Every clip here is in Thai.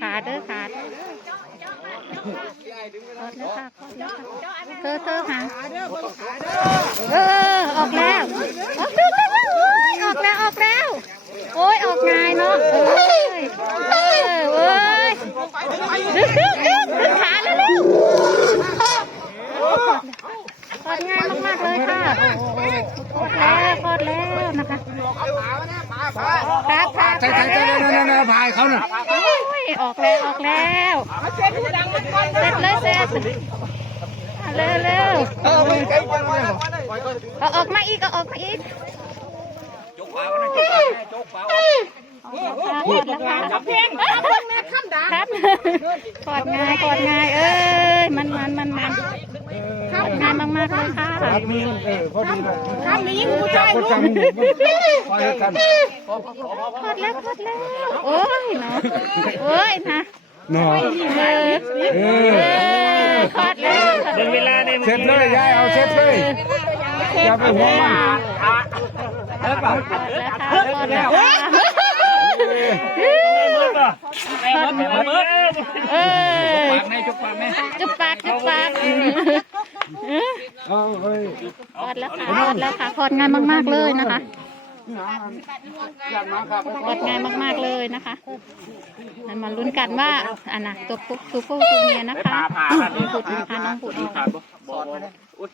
ขาเด้อขาเด้อขอดเลยค่ะขอดเลยค่ะเธอเธอหาเออออกแล้วออกแล้วออกแล้วออกแล้วโอ้ยออกง่ายเนาะเอ้ยเออเอ้ยดึงดึงดึงดึงขาแล้วลูกกอดง่ายมากๆเลยค่ะกอดแล้วกอดแล้วนะคะ ครับครับใช่ใช่ใช่นั่นนั่นพายเขาน่ะโอ้ยออกแล้วออกแล้วเสร็จเลยเสร็จเร็วเร็วเอาออกมาอีกเอาออกมาอีกจกปากนะจกปากจกปากครับเพลงครับกอดง่ายกอดง่ายเอ้ยมันมันมันมันกอดง่ายมากๆเลยค่ะ ครับมีเออพอดีเลยทำนี้ผู้ชายลูกจำหมูมันไปกันกอดแล้วกอดแล้วโอ้ยเนาะโอ้ยนะเนาะเออเออออคอดแล้วเดึงเวลาเนี่ยเสร็จเลยยายเอาเสร็จเลยอย่าไปห่วงมันแล้วเปล่าคอดแล้วค่ะคอดแล้วเนี่ยเบิดเออปากแม่จุกปากจุบปากจุบปาก เอาเฮ้ย คอด แล้วค่ะคอดแล้วค่ะคอดง่ายมาก ๆเลยนะคะคอดง่ายมากๆเลยนะคะนั่นมาลุ้นกันว่าอันน่ะตัวผู้ตัวผู้ตัวเมียนะคะน้องบุตรนะคะน้องบุตรนะคะ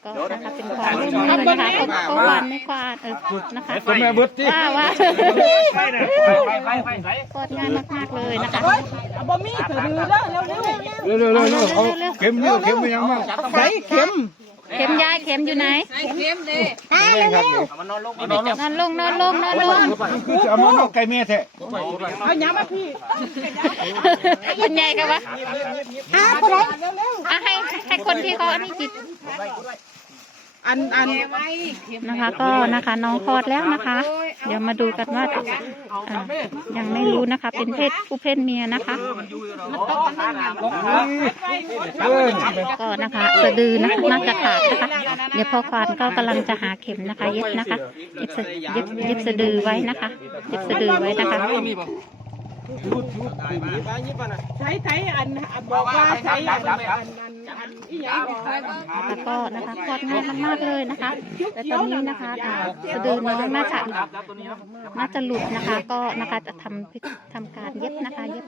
ก็นะคะเป็นความร่วมมือนะคะเขาเขาวันไม่ควานเออนะคะตัวแม่เบิดที่ว่าว่าไปนะไปไปไปไปกดง่ายมากๆเลยนะคะบ่มีถือเด้อเร็วเร็วเร็วเร็วเร็วเขาเข็มนี่เข็มไม่ยังมากๆใส่เข็ม เข็มยายเข็มอยู่ไหนนี่ครับมันนอนลงนอนลงนอนลงนอนลงนอนลงคือจะเอามานอกไก่แม่แท้เอาหยังมาพี่คนใหญ่กันวะอะอะให้ให้คนที่เขาอันนี้จิต อันอันนะคะ ก็นะคะน้องคลอดแล้วนะคะ เดี๋ยวมาดูกันว่าอะยังไม่รู้นะคะ เป็นเพศผู้เพศเมียนะคะเออก็นะคะสะดือนะน่าจะขาดนะคะ เดี๋ยวพ่อควานก็กำลังจะหาเข็มนะคะ เย็บนะคะเย็บสะเย็บเย็บสะดือไว้นะคะเย็บสะดือไว้นะคะใช้ใช้อันบอกว่าใช้อันอัน อันอันอีหยังบอกแล้วก็นะคะคลอดง่ายมากๆเลยนะคะ แต่ตอนนี้นะคะอ่าสะดือน้องน่าจะน่าจะหลุดนะคะ ก็นะคะจะทำทำการเย็บนะคะเย็บ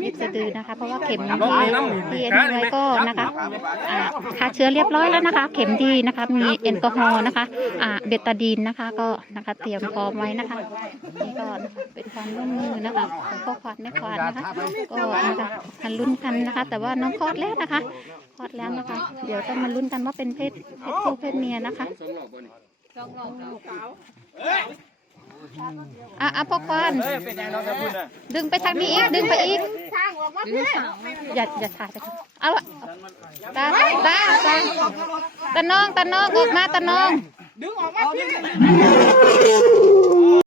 เย็บสะดือนะคะ เพราะว่าเข็มที่ที่เอ็นไว้ก็นะคะอ่าฆ่าเชื้อเรียบร้อยแล้วนะคะ เข็มที่นะคะ มีแอลกอฮอล์นะคะอ่าเบตาดีนนะคะ ก็นะคะเตรียมพร้อมไว้นะคะนี่ก็นเป็นความร่วมมือนะคะของพ่อควานแม่ควานนะคะก็นะคะมาลุ้นกันนะคะ แต่ว่าน้องคลอดแล้วนะคะคลอดแล้วนะคะ เดี๋ยวต้องมาลุ้นกันว่าเป็นเพศเพศผู้เพศเมียนะคะอะอะพ่อควานดึงไปทางนี้อีก ดึงไปอีก อย่าอย่าถ่ายไปค่ะเอาละตาตาตาตาน้องตาน้องออกมาตาน้อง ดึงออกมาพี่